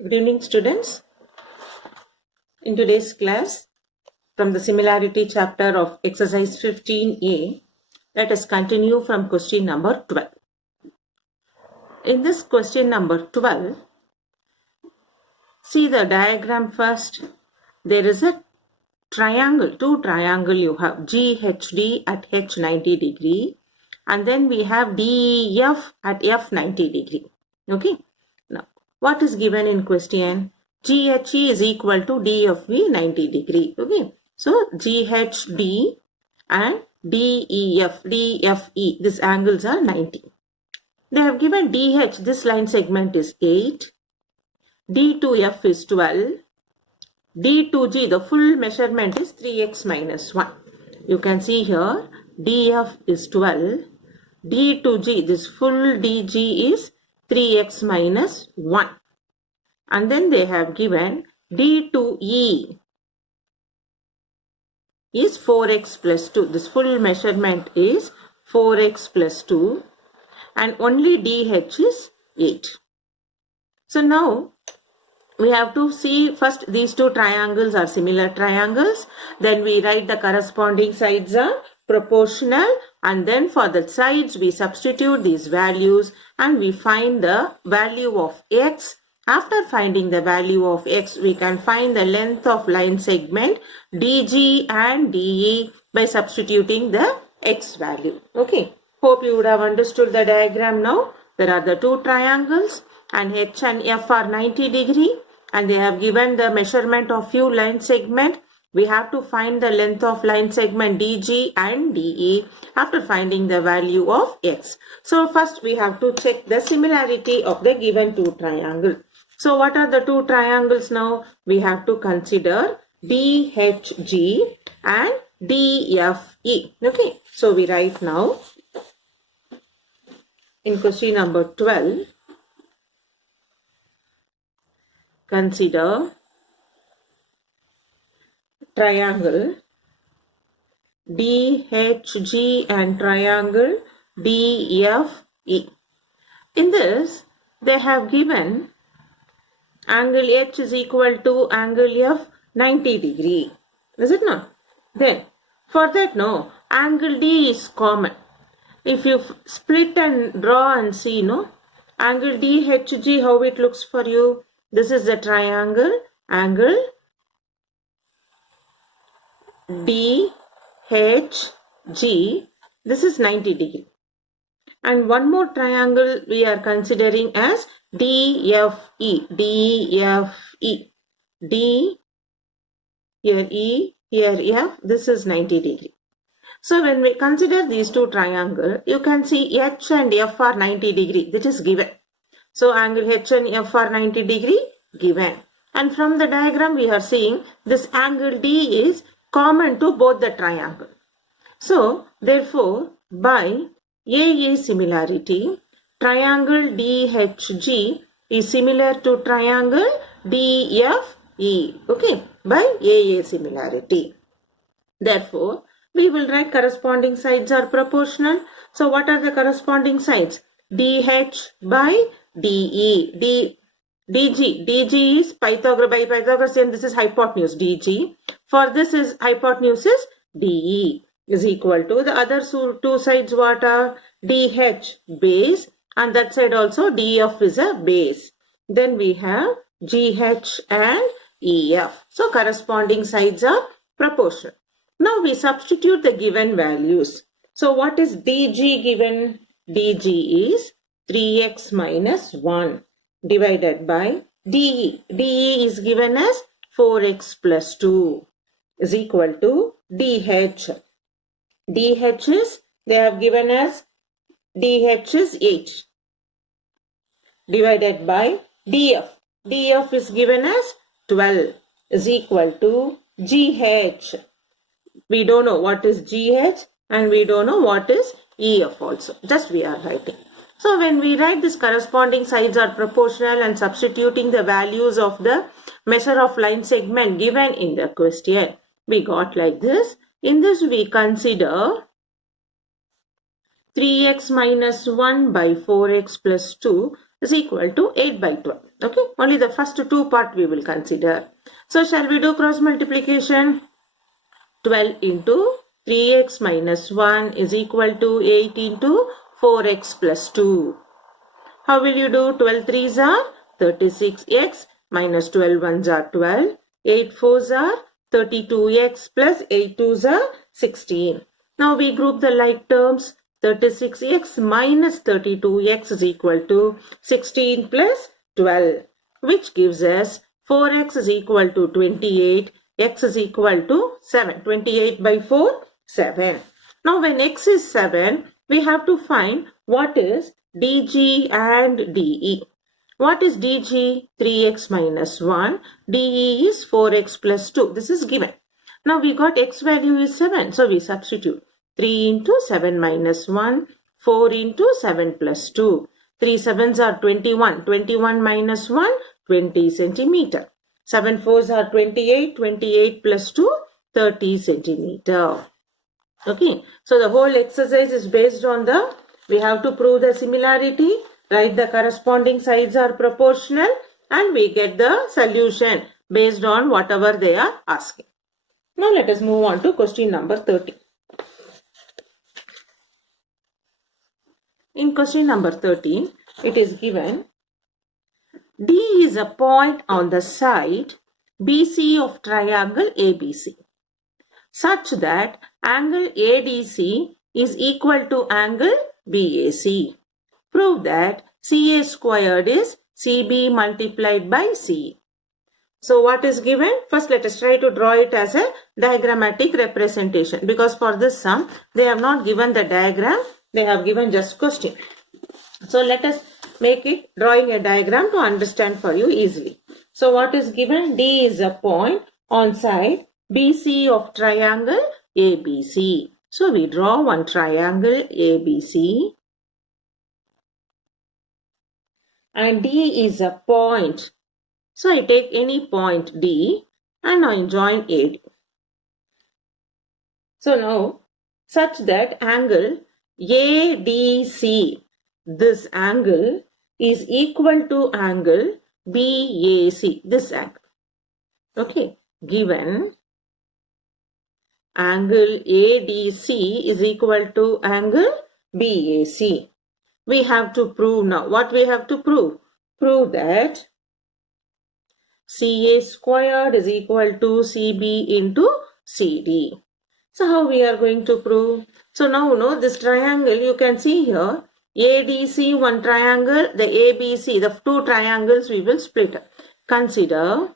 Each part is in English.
Good evening, students. In today's class, from the similarity chapter of exercise 15a, let us continue from question number 12. In this question number 12, see the diagram first. There is a triangle, two triangle you have GHD at H 90 degree, and then we have DEF at F 90 degree. Okay. Now, what is given in question? GHE is equal to DFV 90 degree. Okay. So, GHD and DEF, DFE, these angles are 90. They have given DH, this line segment is 8. D to F is 12. D to G, the full measurement is 3x minus 1. You can see here, DF is 12. D to G, this full DG is 3x minus 1. And then they have given D to E is 4x plus 2. This full measurement is 4x plus 2. And only DH is 8. So now, we have to see first these two triangles are similar triangles. Then we write the corresponding sides are proportional. And then for the sides we substitute these values and we find the value of x. After finding the value of x, we can find the length of line segment DG and DE by substituting the x value. Okay. Hope you would have understood the diagram now. There are the two triangles and H and F are 90 degree and they have given the measurement of few line segment. We have to find the length of line segment DG and DE after finding the value of x. So first we have to check the similarity of the given two triangles. So what are the two triangles now? We have to consider DHG and DFE. Okay. So we write now in question number 12. Consider triangle DHG and triangle DFE. In this, they have given angle H is equal to angle F 90 degree. Is it not? Then, for that, no, angle D is common. If you split and draw and see, no, angle DHG, how it looks for you? This is the triangle, angle DHG. This is 90 degree. And one more triangle we are considering as DFE. DFE. D, here E, here F. This is 90 degree. So when we consider these two triangles, you can see H and F are 90 degree. That is given. So angle H and F are 90 degree given. And from the diagram we are seeing this angle D is common to both the triangle. So therefore by AA similarity, triangle DHG is similar to triangle DFE. Okay, by AA similarity. Therefore, we will write corresponding sides are proportional. So what are the corresponding sides? DH by DE. DG. DG is Pythagoras by Pythagoras and this is hypotenuse DG. For this is hypotenuse is DE is equal to the other two sides what are? DH base and that side also DF is a base. Then we have GH and EF. So corresponding sides are proportional. Now we substitute the given values. So what is DG given? DG is 3x minus 1 divided by DE. DE is given as 4x plus 2 is equal to DH. DH is, they have given as DH is 8 divided by DF. DF is given as 12 is equal to GH. We don't know what is GH and we don't know what is EF also. Just we are writing. So when we write this corresponding sides are proportional and substituting the values of the measure of line segment given in the question, we got like this. In this we consider 3x minus 1 by 4x plus 2. is equal to 8 by 12. Okay, only the first two part we will consider. So shall we do cross multiplication? 12 into 3x minus 1 is equal to 8 into 4x plus 2. How will you do? 12 3s are 36x minus 12 1s are 12. 8 4s are 32x plus 8 2s are 16. Now we group the like terms. 36x minus 32x is equal to 16 plus 12, which gives us 4x is equal to 28, x is equal to 7. 28 by 4, 7. Now when x is 7, we have to find what is dg and de. What is dg? 3x minus 1. De is 4x plus 2. This is given. Now we got x value is 7. So we substitute. 3 into 7 minus 1. 4 into 7 plus 2. 3 7s are 21. 21 minus 1. 20 centimeter. 7 4s are 28. 28 plus 2. 30 centimeter. Okay. So the whole exercise is based on the, we have to prove the similarity. Write the corresponding sides are proportional and we get the solution based on whatever they are asking. Now let us move on to question number 13. In question number 13, it is given D is a point on the side BC of triangle ABC such that angle ADC is equal to angle BAC. Prove that CA squared is CB multiplied by CE. So what is given? First let us try to draw it as a diagrammatic representation, because for this sum they have not given the diagram, they have given just question. So let us make it drawing a diagram to understand for you easily. So what is given? D is a point on side BC of triangle ABC. So we draw one triangle ABC. And D is a point. So I take any point D and I join AD. So now such that angle ADC, this angle is equal to angle BAC, this angle. Okay, given angle ADC is equal to angle BAC. We have to prove now. What we have to prove? Prove that CA squared is equal to CB into CD. So how we are going to prove? So now this triangle you can see here. ADC one triangle, the ABC, the two triangles we will split. Consider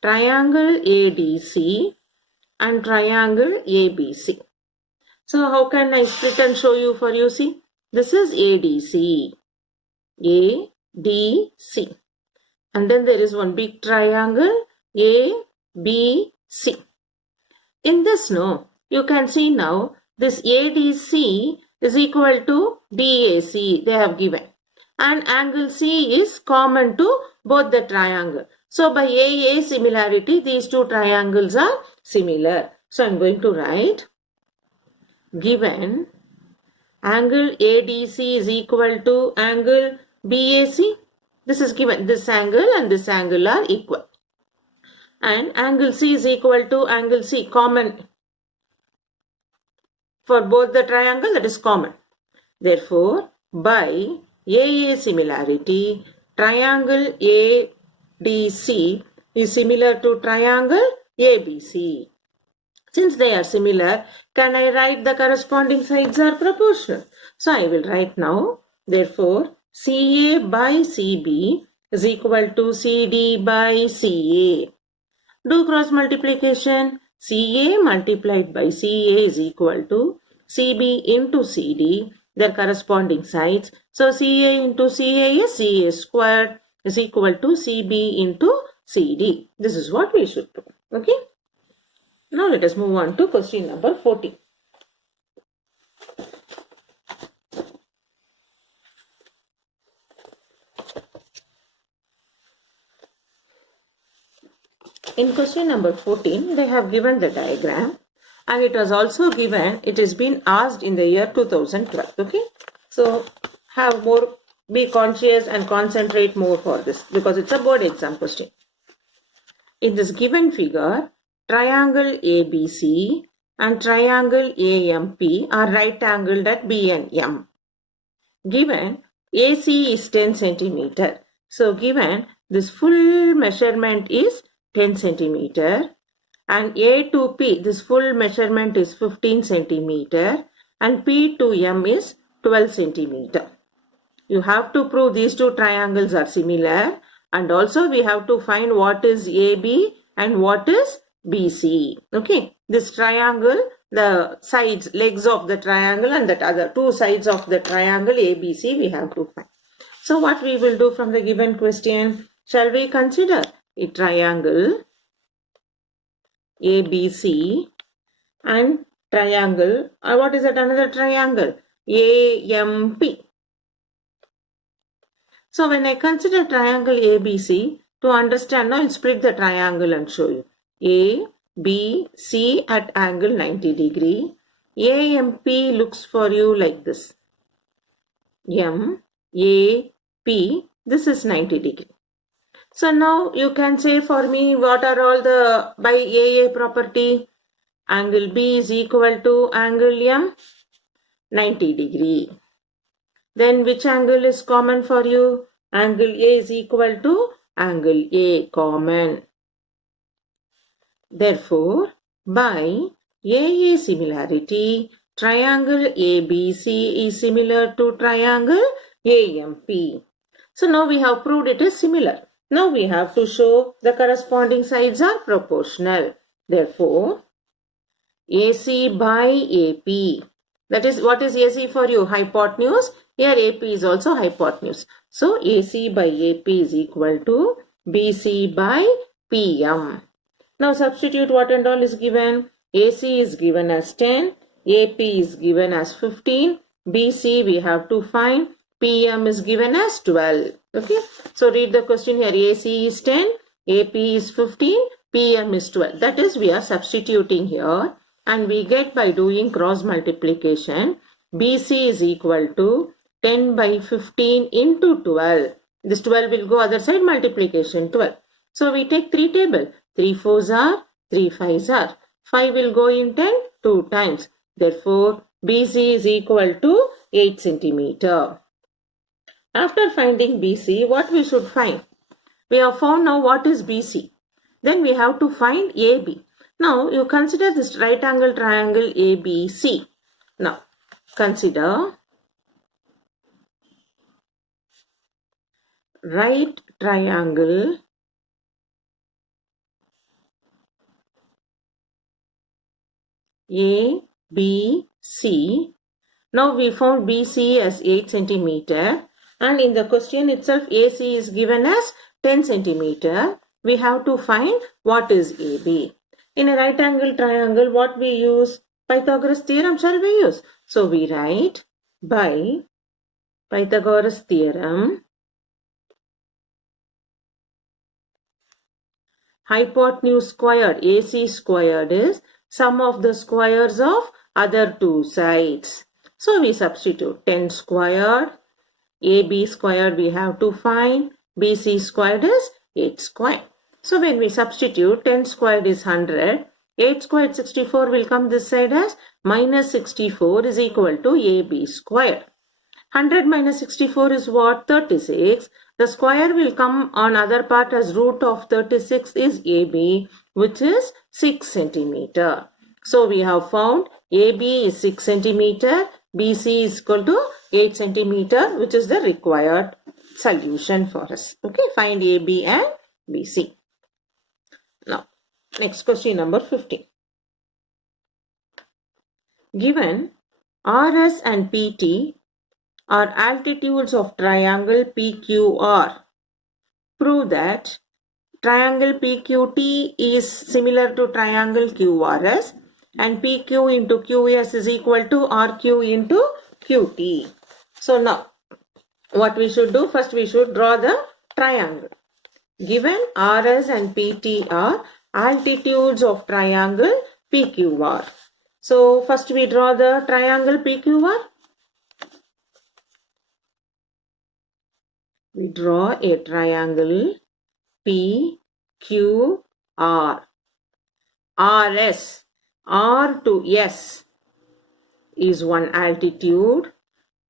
triangle ADC and triangle ABC. So how can I split and show you for you? See, this is ADC, ADC, and then there is one big triangle ABC. In this, no, you can see now this ADC is equal to BAC they have given, and angle C is common to both the triangle. So by AA similarity, these two triangles are similar. So I am going to write, given angle ADC is equal to angle BAC. This is given, this angle and this angle are equal. And angle C is equal to angle C, common for both the triangle, that is common. Therefore, by AA similarity, triangle ADC is similar to triangle ABC. Since they are similar, can I write the corresponding sides are proportional? So I will write now. Therefore, CA by CB is equal to CD by CA. Do cross multiplication. CA multiplied by CA is equal to CB into CD, their corresponding sides. So CA into CA is CA squared is equal to CB into CD. This is what we should do. Okay. Now let us move on to question number 14. In question number 14, they have given the diagram, and it was also given, it has been asked in the year 2012. Okay. So have more be conscious and concentrate more for this because it's a board exam question. In this given figure, triangle ABC and triangle AMP are right angled at B and M. Given AC is 10 centimeter. So given this full measurement is 10 centimeter and A to P, this full measurement is 15 centimeter and P to M is 12 centimeter. You have to prove these two triangles are similar and also we have to find what is AB and what is BC. Okay, this triangle, the sides, legs of the triangle and that other two sides of the triangle ABC we have to find. So what we will do from the given question, shall we consider a triangle ABC and triangle, or what is that another triangle? AMP. So when I consider triangle ABC, to understand now I'll split the triangle and show you. A, B, C at angle 90 degree. AMP looks for you like this. M, A, P, this is 90 degree. So now you can say for me what are all the by AA property. Angle B is equal to angle M, 90 degree. Then which angle is common for you? Angle A is equal to angle A common. Therefore, by AA similarity, triangle ABC is similar to triangle AMP. So now we have proved it is similar. Now we have to show the corresponding sides are proportional. Therefore, AC by AP. That is, what is AC for you? Hypotenuse. Here AP is also hypotenuse. So AC by AP is equal to BC by PM. Now substitute what and all is given. AC is given as 10. AP is given as 15. BC we have to find. PM is given as 12. Okay. So read the question here. AC is 10. AP is 15. PM is 12. That is, we are substituting here. And we get by doing cross multiplication. BC is equal to 10 by 15 into 12. This 12 will go other side, multiplication 12. So we take 3 table. 3 4s are, 3 5s are. 5 will go in 10 2 times. Therefore, BC is equal to 8 centimeter. After finding BC, what we should find? We have found now what is BC. Then we have to find AB. Now you consider this right angle triangle ABC. Now consider right triangle ABC. Now we found BC as 8 centimeter and in the question itself AC is given as 10 centimeter. We have to find what is AB. In a right angle triangle, what we use? Pythagoras theorem shall we use? So we write by Pythagoras theorem, hypotenuse squared, AC squared is sum of the squares of other two sides. So we substitute 10 squared, AB squared we have to find, BC squared is 8 squared. So when we substitute 10 squared is 100, 8 squared 64 will come this side as minus 64 is equal to AB squared. 100 minus 64 is what? 36. The square will come on other part as root of 36 is AB, which is 6 centimeter. So we have found AB is 6 centimeter, BC is equal to 8 centimeter, which is the required solution for us. Okay, find AB and BC. Now, next question number 15. Given RS and PT are altitudes of triangle PQR, prove that triangle PQT is similar to triangle QRS and PQ into QS is equal to RQ into QT. So now, what we should do? First we should draw the triangle. Given RS and PT are altitudes of triangle PQR. So first we draw the triangle PQR. We draw a triangle PQR. RS, R to S is one altitude,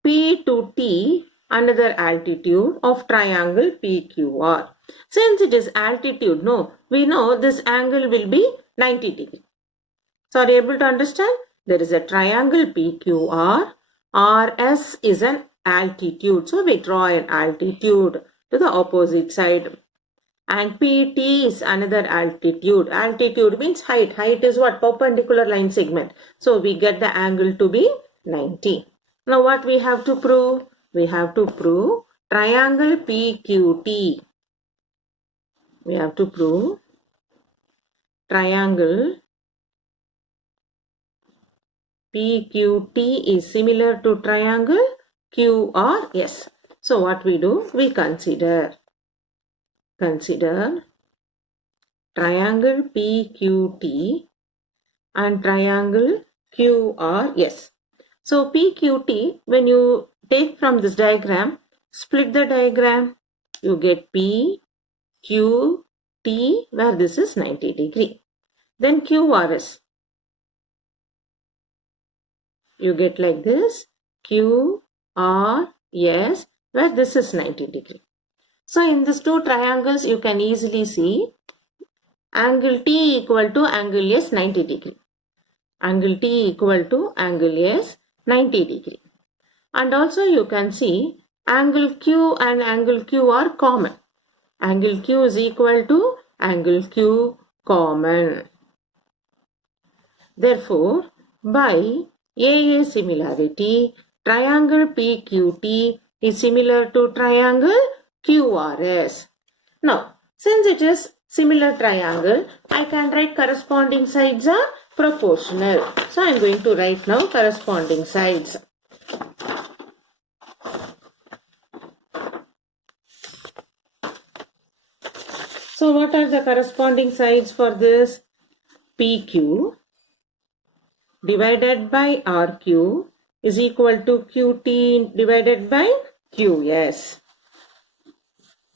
P to T another altitude of triangle PQR. Since it is altitude, no, we know this angle will be 90 degree. So are you able to understand? There is a triangle PQR. RS is an altitude. So we draw an altitude to the opposite side. And PT is another altitude. Altitude means height. Height is what? Perpendicular line segment. So we get the angle to be 90. Now what we have to prove? We have to prove triangle PQT. We have to prove triangle PQT is similar to triangle QRS. So what we do? We consider triangle PQT and triangle QRS. So PQT, when you take from this diagram, split the diagram, you get PQT where this is 90 degree. Then QRS, you get like this, QRS where this is 90 degree. So in these two triangles, you can easily see angle T equal to angle S 90 degree. Angle T equal to angle S 90 degree. And also you can see angle Q and angle Q are common. Angle Q is equal to angle Q common. Therefore, by AA similarity, triangle PQT is similar to triangle QRS. Now, since it is similar triangle, I can write corresponding sides are proportional. So, I am going to write now corresponding sides. So, what are the corresponding sides for this? PQ divided by RQ is equal to QT divided by QS.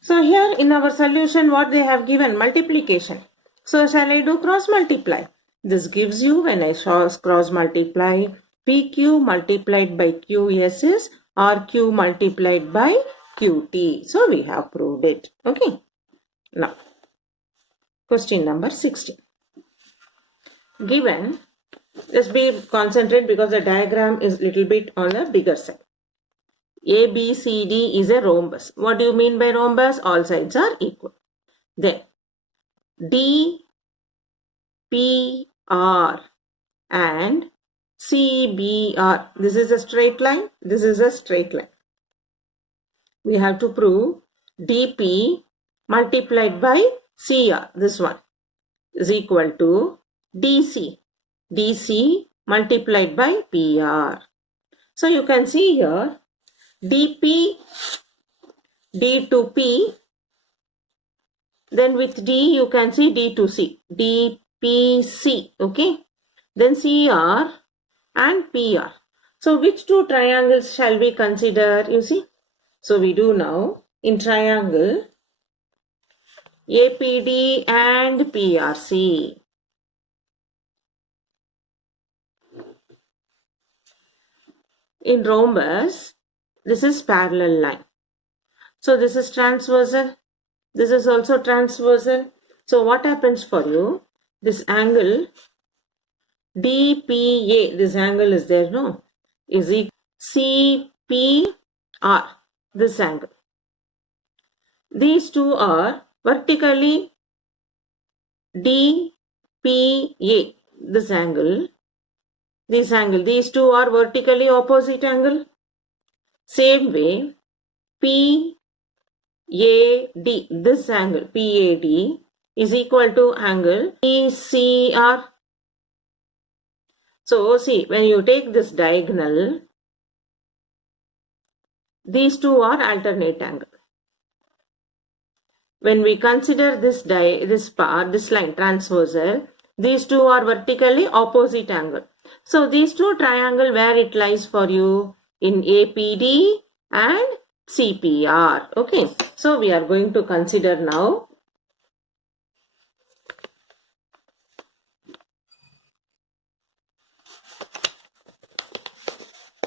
So here in our solution, what they have given? Multiplication. So shall I do cross multiply? This gives you, when I cross multiply, PQ multiplied by QS is RQ multiplied by QT. So we have proved it. Okay. Now, question number 16. Given, let's be concentrated because the diagram is little bit on the bigger side. ABCD is a rhombus. What do you mean by rhombus? All sides are equal. Then DPR and CBR. This is a straight line. This is a straight line. We have to prove DP multiplied by CR, this one, is equal to DC. DC multiplied by PR. So you can see here DP, D to P, then with D you can see D to C, DPC, okay, then CR and PR. So which two triangles shall we consider, you see? So we do now in triangle APD and PRC. In rhombus, this is parallel line. So this is transversal. This is also transversal. So what happens for you? This angle DPA, this angle is there, no? Is equal CPR, this angle. These two are vertically DPA, this angle. This angle, these two are vertically opposite angle. Same way, PAD, this angle PAD is equal to angle PCR. So see, when you take this diagonal, these two are alternate angle. When we consider this line transversal, these two are vertically opposite angle. So these two triangle, where it lies for you? In APD and CPR. Okay, so we are going to consider now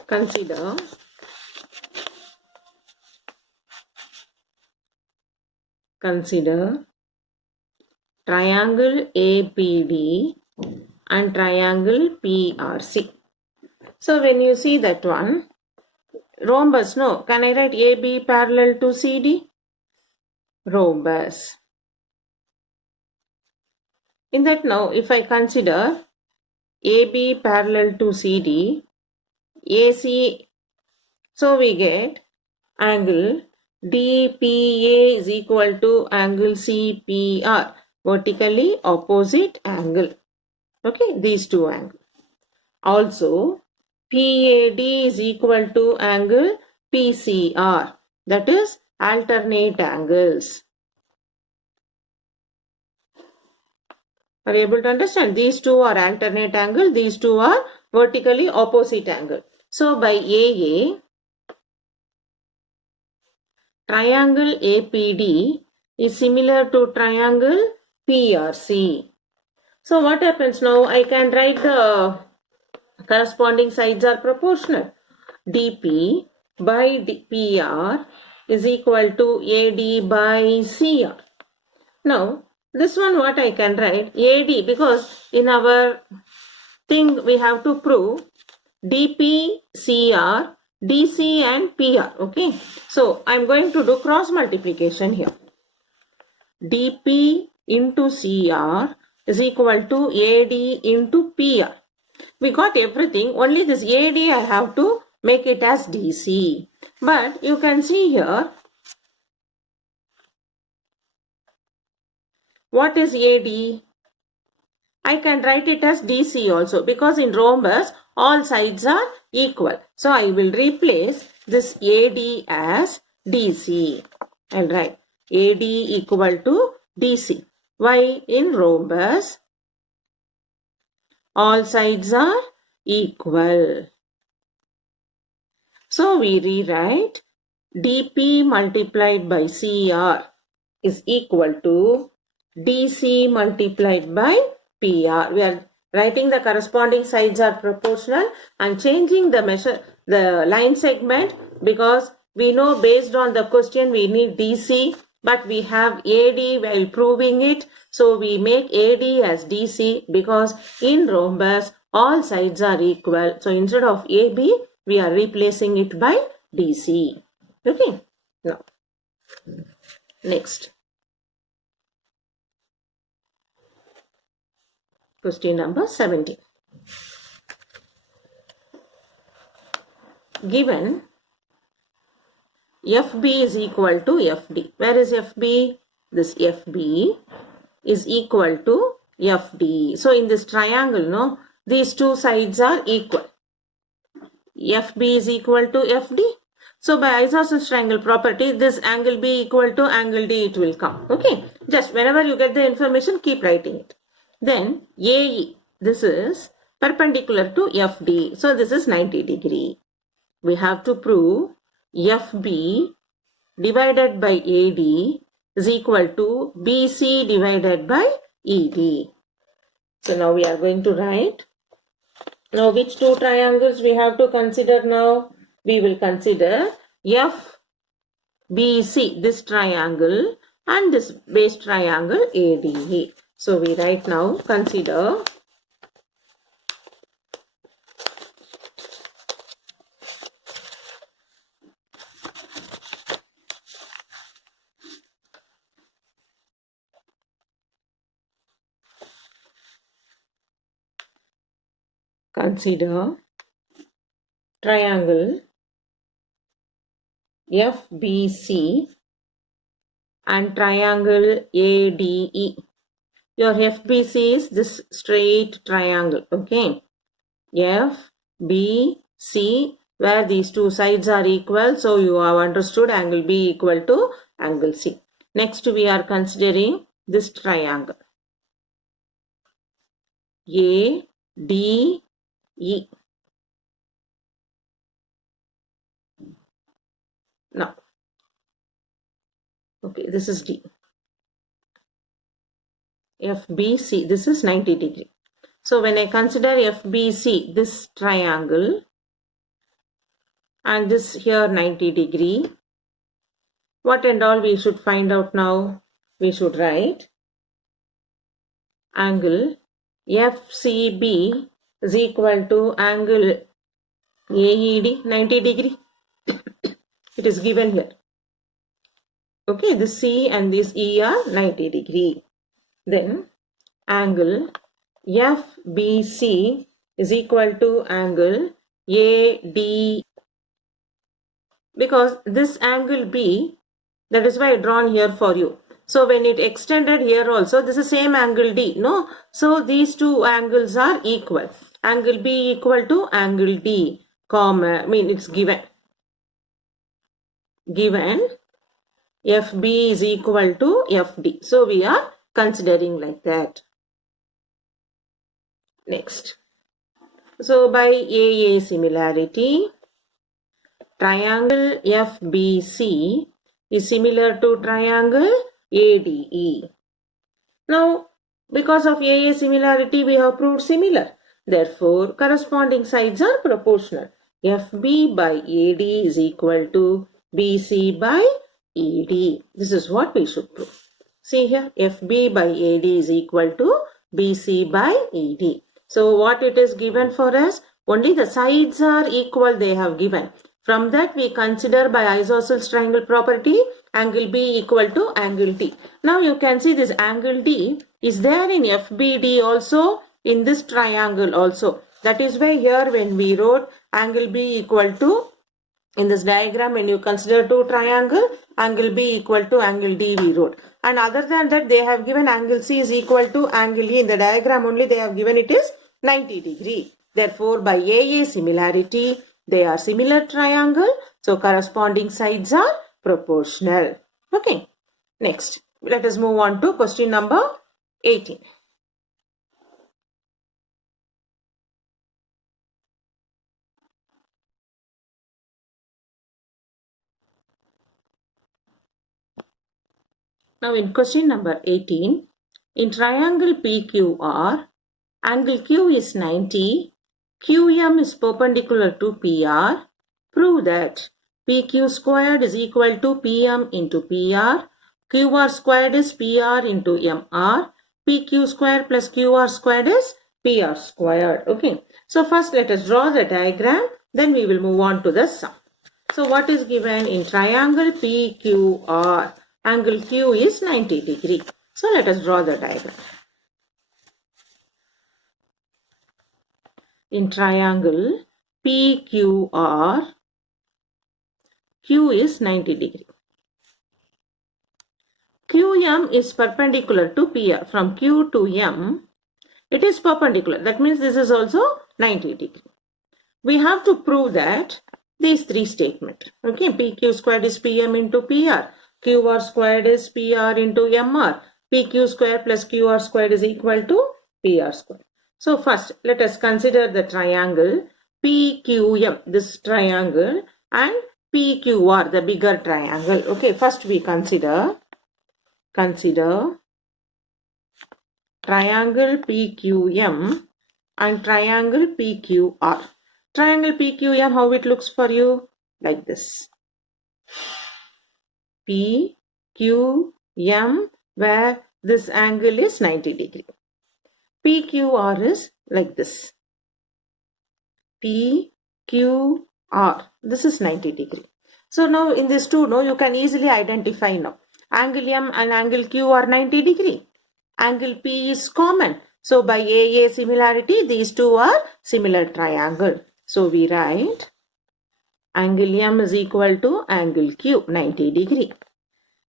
consider triangle APD and triangle PRC. So when you see that one, rhombus, no, can I write AB parallel to CD? Rhombus. In that now, if I consider AB parallel to CD, AC, so we get angle DPA is equal to angle CPR, vertically opposite angle. Okay, these two angles. Also, PAD is equal to angle PCR, that is alternate angles. Are you able to understand? These two are alternate angle, these two are vertically opposite angle. So by AA, triangle APD is similar to triangle PRC. So what happens now? I can write the corresponding sides are proportional. DP by PR is equal to AD by CR. Now, this one what I can write? AD, because in our thing we have to prove DP, CR, DC and PR. Okay. So, I am going to do cross multiplication here. DP into CR is equal to AD into PR. We got everything, only this AD I have to make it as DC. But you can see here, what is AD? I can write it as DC also, because in rhombus all sides are equal. So I will replace this AD as DC. I'll write AD equal to DC. Why? In rhombus all sides are equal. So we rewrite DP multiplied by CR is equal to DC multiplied by PR. We are writing the corresponding sides are proportional and changing the line segment, because we know based on the question we need DC, but we have AD while proving it. So we make AD as DC because in rhombus all sides are equal. So instead of AB, we are replacing it by DC. Okay. Now, next. Question number 17. Given FB is equal to FD. Where is FB? This FB is equal to FD. So in this triangle, no, these two sides are equal. FB is equal to FD. So by isosceles triangle property, this angle B equal to angle D, it will come. Okay. Just whenever you get the information, keep writing it. Then AE, this is perpendicular to FD. So this is 90 degree. We have to prove FB divided by AD is equal to BC divided by ED. So now we are going to write. Now which two triangles we have to consider now? We will consider FBC, this triangle, and this base triangle ADE. So we write now, consider triangle FBC and triangle ADE. Your FBC is this straight triangle. Okay. FBC, where these two sides are equal. So you have understood angle B equal to angle C. Next we are considering this triangle ADE. Now Okay, this is D. FBC, this is 90 degree. So when I consider FBC, this triangle, and this here 90 degree, what and all we should find out now? We should write angle FCB is equal to angle AED 90 degree. It is given here. Okay, this C and this E are 90 degree. Then angle FBC is equal to angle AD, because this angle B, that is why I drawn here for you. So when it extended here also, this is same angle D, no? So these two angles are equal. Angle B equal to angle D, comma, it's given. FB is equal to FD. So we are considering like that. Next. So by AA similarity, triangle FBC is similar to triangle ADE. Now, because of AA similarity, we have proved similar. Therefore, corresponding sides are proportional. FB by AD is equal to BC by ED. This is what we should prove. See here, FB by AD is equal to BC by ED. So what it is given for us? Only the sides are equal they have given. From that we consider by isosceles triangle property angle B equal to angle D. Now you can see this angle D is there in FBD also, in this triangle also. That is why here when we wrote angle B equal to, in this diagram when you consider two triangle, angle B equal to angle D we wrote. And other than that they have given angle C is equal to angle E. In the diagram only they have given it is 90 degree. Therefore by AA similarity, they are similar triangle. So corresponding sides are proportional. Okay. Next, let us move on to question number 18. Now in question number 18, in triangle PQR, angle Q is 90, QM is perpendicular to PR. Prove that PQ squared is equal to PM into PR. QR squared is PR into MR. PQ squared plus QR squared is PR squared. Okay. So first let us draw the diagram. Then we will move on to the sum. So what is given in triangle PQR? Angle Q is 90 degree. So let us draw the diagram. In triangle PQR, Q is 90 degree. QM is perpendicular to PR. From Q to M, it is perpendicular. That means this is also 90 degree. We have to prove that these three statements. Okay, PQ squared is PM into PR. QR squared is PR into MR. PQ squared plus QR squared is equal to PR squared. So first, let us consider the triangle PQM, this triangle, and PQR, the bigger triangle. Okay, first we consider triangle PQM and triangle PQR. Triangle PQM, how it looks for you? Like this. PQM, where this angle is 90 degree. PQR is like this. PQR, this is 90 degree. So now in this two, no, you can easily identify now. Angle M and angle Q are 90 degree. Angle P is common. So by AA similarity, these two are similar triangle. So we write angle M is equal to angle Q, 90 degree.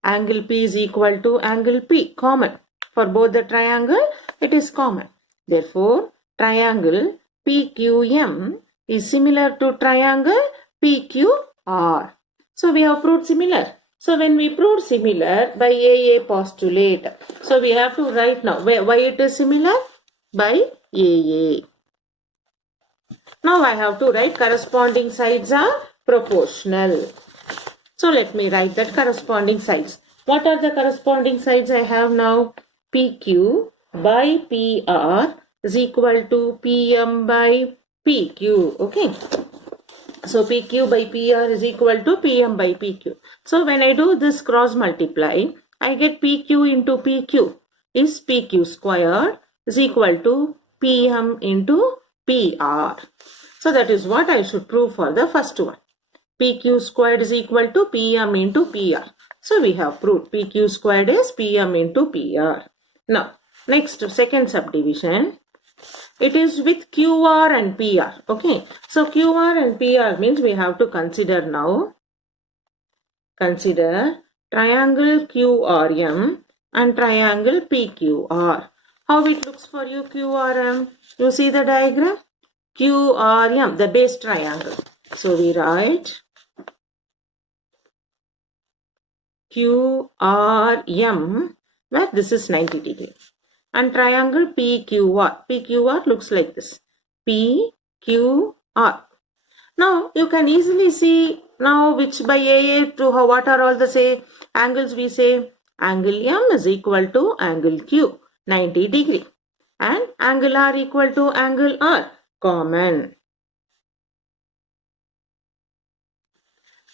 Angle P is equal to angle P, common. For both the triangle, it is common. Therefore, triangle PQM is similar to triangle PQR. So we have proved similar. So when we prove similar by AA postulate, so we have to write now why it is similar by AA. Now I have to write corresponding sides are proportional. So let me write that corresponding sides. What are the corresponding sides I have now? PQ by PR is equal to PM by PQ. Okay. So PQ by PR is equal to PM by PQ. So when I do this cross multiply, I get PQ into PQ is PQ squared is equal to PM into PR. So that is what I should prove for the first one. PQ squared is equal to PM into PR. So we have proved PQ squared is PM into PR. Now, next second subdivision. It is with QR and PR. Okay. So QR and PR means we have to consider now. Consider triangle QRM and triangle PQR. How it looks for you QRM? You see the diagram? QRM, the base triangle. So we write QRM where this is 90 degree. And triangle PQR. PQR looks like this. PQR. Now you can easily see now which by AA to how, what are all the say angles we say. Angle M is equal to angle Q, 90 degree. And angle R equal to angle R, common.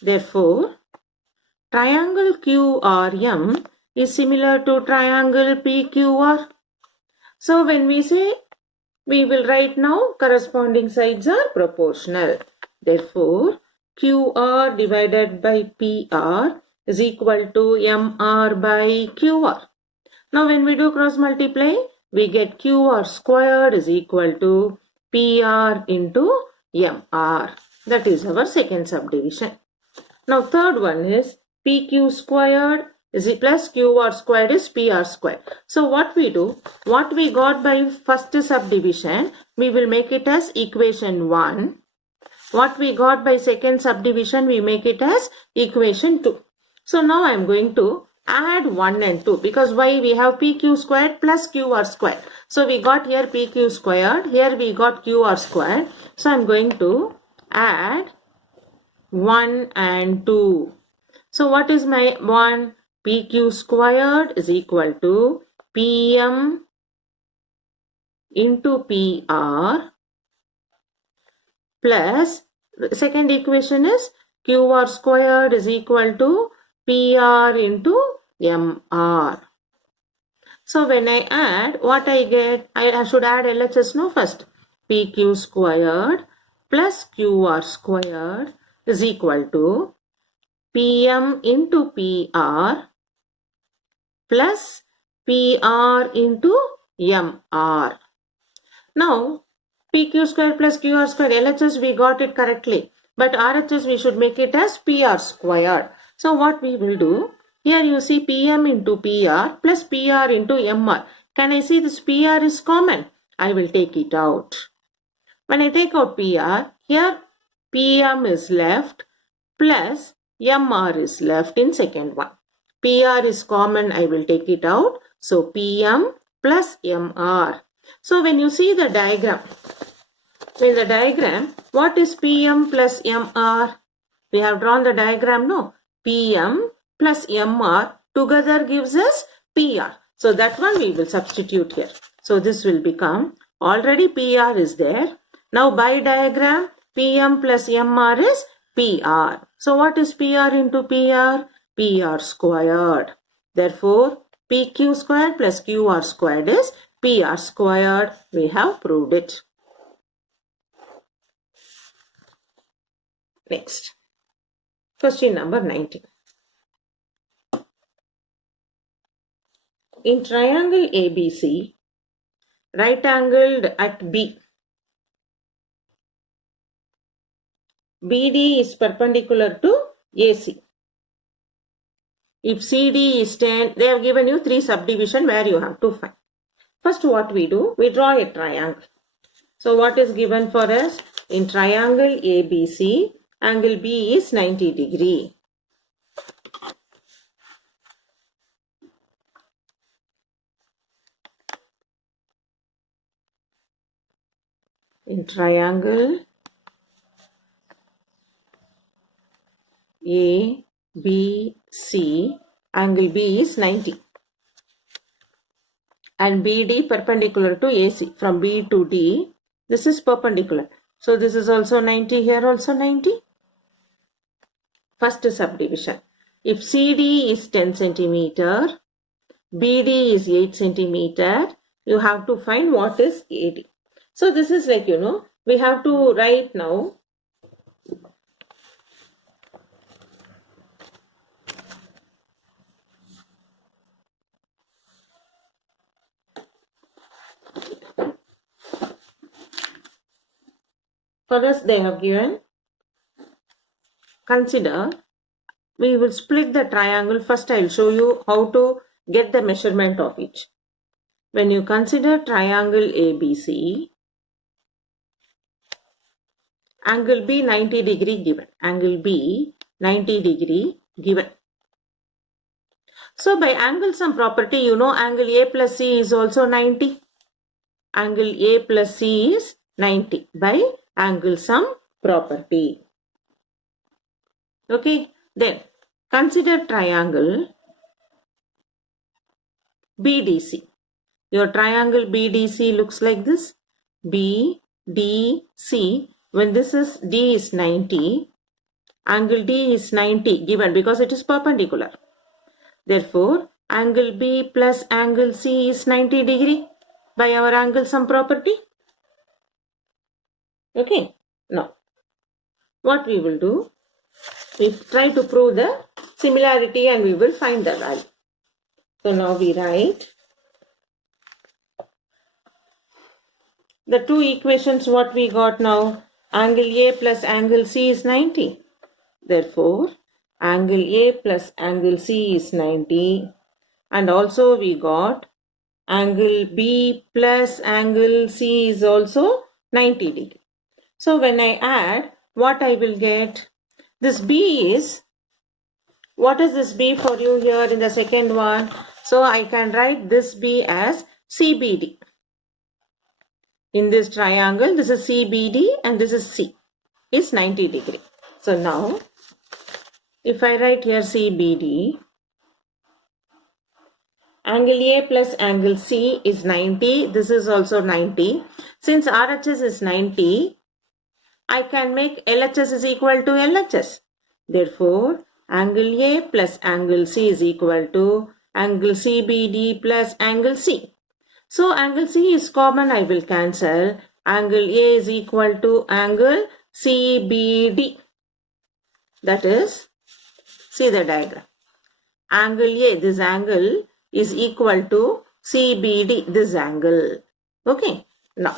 Therefore, triangle QRM is similar to triangle PQR. So when we say, we will write now corresponding sides are proportional. Therefore, QR divided by PR is equal to MR by QR. Now when we do cross multiply, we get QR squared is equal to PR into MR. That is our second subdivision. Now third one is PQ squared is plus QR squared is PR squared. So what we do, what we got by first subdivision, we will make it as equation 1. What we got by second subdivision, we make it as equation 2. So now I am going to add 1 and 2 because why we have PQ squared plus QR squared. So we got here PQ squared, here we got QR squared. So I am going to add 1 and 2. So what is my 1? PQ squared is equal to PM into PR plus the second equation is QR squared is equal to PR into MR. So when I add, what I get? I should add LHS no first. PQ squared plus QR squared is equal to PM into PR plus PR into MR. Now, PQ square plus QR square, LHS we got it correctly. But RHS we should make it as PR squared. So what we will do, here you see PM into PR plus PR into MR. Can I see this PR is common? I will take it out. When I take out PR, here PM is left plus MR is left in second one. PR is common, I will take it out. So PM plus MR. So when you see the diagram, in the diagram, what is PM plus MR? We have drawn the diagram, no? PM plus MR together gives us PR. So that one we will substitute here. So this will become, already PR is there. Now by diagram, PM plus MR is PR. So what is PR into PR? PR squared. Therefore, PQ squared plus QR squared is PR squared. We have proved it. Next, question number 19. In triangle ABC, right angled at B, BD is perpendicular to AC. If CD is 10, they have given you 3 subdivision where you have to find. First what we do, we draw a triangle. So what is given for us? In triangle ABC, angle B is 90 degree. In triangle ABC, Angle B is 90. And BD perpendicular to AC. From B to D, this is perpendicular. So this is also 90, here also 90. First subdivision. If CD is 10 centimeter, BD is 8 centimeter, you have to find what is AD. So this is like, we have to write now. For us, they have given, consider, we will split the triangle. First, I will show you how to get the measurement of each. When you consider triangle ABC, angle B 90 degree given. Angle B 90 degree given. So by angle sum property, angle A plus C is also 90. Angle A plus C is 90 by angle sum property. Okay, then consider triangle BDC. Your triangle BDC looks like this. BDC, when this is D is 90, angle D is 90 given because it is perpendicular. Therefore, angle B plus angle C is 90 degree by our angle sum property. Okay, now what we will do, we try to prove the similarity and we will find the value. So now we write the two equations. What we got now, angle A plus angle C is 90. Therefore, angle A plus angle C is 90. And also we got angle B plus angle C is also 90 degree. So when I add, what I will get? This B is, what is this B for you here in the second one? So I can write this B as CBD. In this triangle, this is CBD and this is C, is 90 degree. So now, if I write here CBD, angle A plus angle C is 90. This is also 90. Since RHS is 90, I can make LHS is equal to LHS. Therefore, angle A plus angle C is equal to angle CBD plus angle C. So, angle C is common, I will cancel. Angle A is equal to angle CBD. That is, see the diagram. Angle A, this angle is equal to CBD, this angle. Okay, now.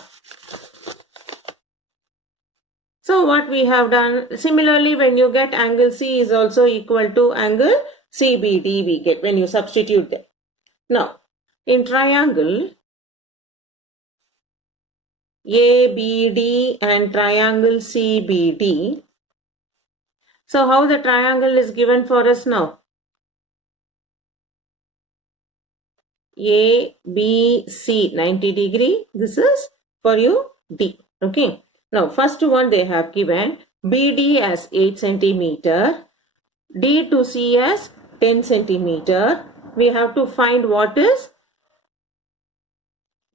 So what we have done, similarly when you get angle C is also equal to angle CBD we get when you substitute them. Now, in triangle ABD and triangle CBD, so how the triangle is given for us now? ABC 90 degree, this is for you D. Okay. Now, first one they have given BD as 8 centimeter, D to C as 10 centimeter. We have to find what is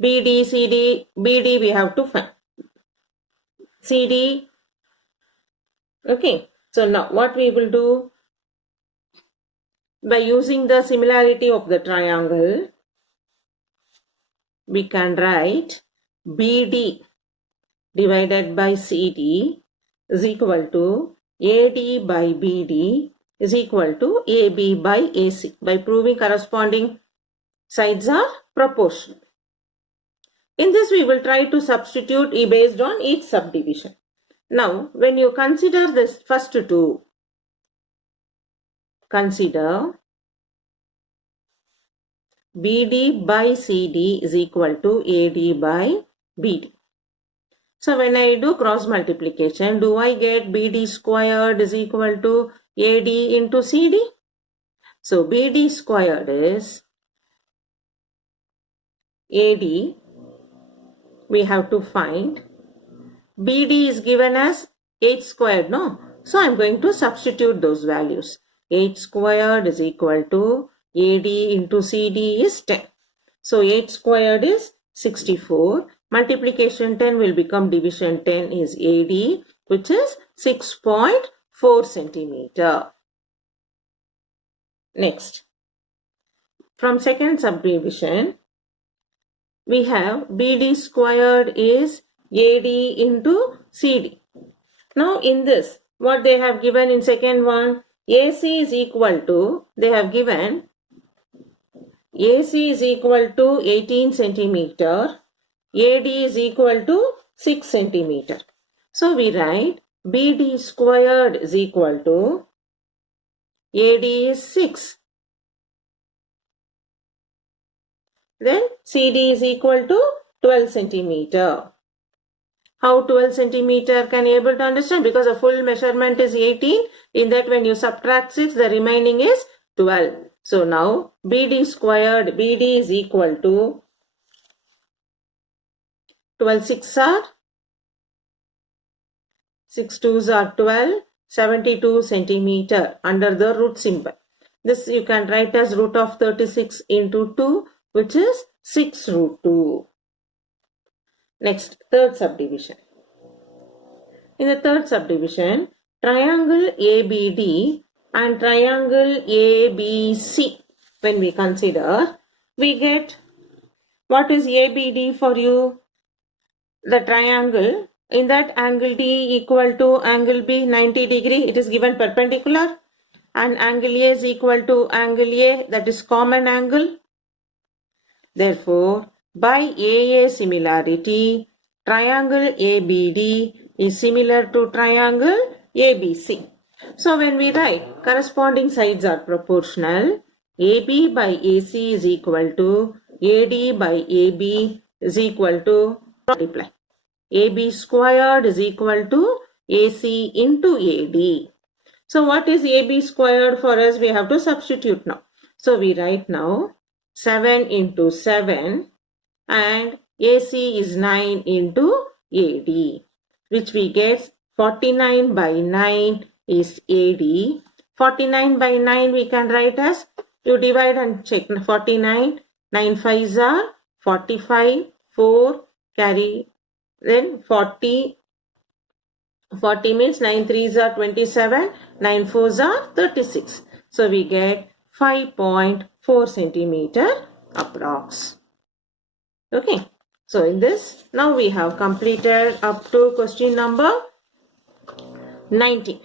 BD, CD, BD we have to find. CD. Okay. So now what we will do, by using the similarity of the triangle, we can write BD divided by CD is equal to AD by BD is equal to AB by AC by proving corresponding sides are proportional. In this we will try to substitute based on each subdivision. Now when you consider this first two, consider BD by CD is equal to AD by BD. So when I do cross multiplication, do I get BD squared is equal to AD into CD? So BD squared is AD. We have to find BD is given as 8 squared, no? So I am going to substitute those values. 8 squared is equal to AD into CD is 10. So 8 squared is 64. Multiplication 10 will become division 10 is AD, which is 6.4 centimeter. Next, from second subdivision, we have BD squared is AD into CD. Now in this, what they have given in second one, AC is equal to, they have given AC is equal to 18 centimeter, AD is equal to 6 centimeter. So we write BD squared is equal to AD is 6. Then CD is equal to 12 centimeter. How 12 centimeter can you able to understand? Because a full measurement is 18. In that when you subtract 6, the remaining is 12. So now BD squared, BD is equal to 12 6 are 6 2s are 12, 72 centimeter under the root symbol. This you can write as root of 36 into 2, which is 6 root 2. Next, third subdivision. In the third subdivision, triangle ABD and triangle ABC, when we consider, we get, what is ABD for you? The triangle, in that angle D equal to angle B 90 degree, it is given perpendicular, and angle A is equal to angle A, that is common angle. Therefore, by AA similarity, triangle ABD is similar to triangle ABC. So when we write corresponding sides are proportional, AB by AC is equal to AD by AB is equal to multiply. AB squared is equal to AC into AD. So what is AB squared for us? We have to substitute now. So we write now 7 into 7 and AC is 9 into AD, which we get 49 by 9 is AD. 49 by 9 we can write as, you divide and check, 49, 9 5s are 45, 4 carry, then 40 means 9 3s are 27, 9 4s are 36. So we get 5.4 centimeter approx. Okay. So in this, now we have completed up to question number 19.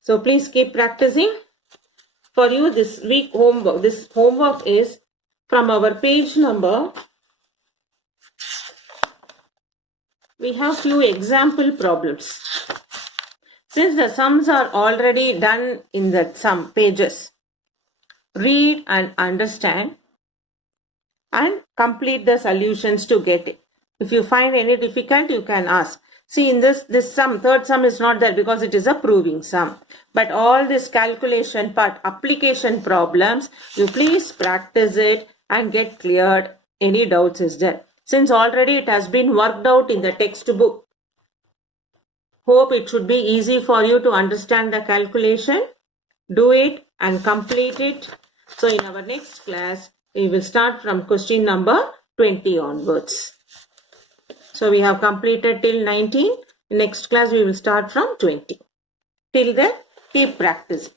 So please keep practicing. For you this week homework, this homework is from our page number. We have few example problems. Since the sums are already done in the sum pages, read and understand and complete the solutions to get it. If you find any difficult, you can ask. See, in this sum, third sum is not there because it is a proving sum. But all this calculation part, application problems, you please practice it and get cleared. Any doubts is there. Since already it has been worked out in the textbook. Hope it should be easy for you to understand the calculation. Do it and complete it. So in our next class, we will start from question number 20 onwards. So we have completed till 19. Next class we will start from 20. Till then, keep practicing.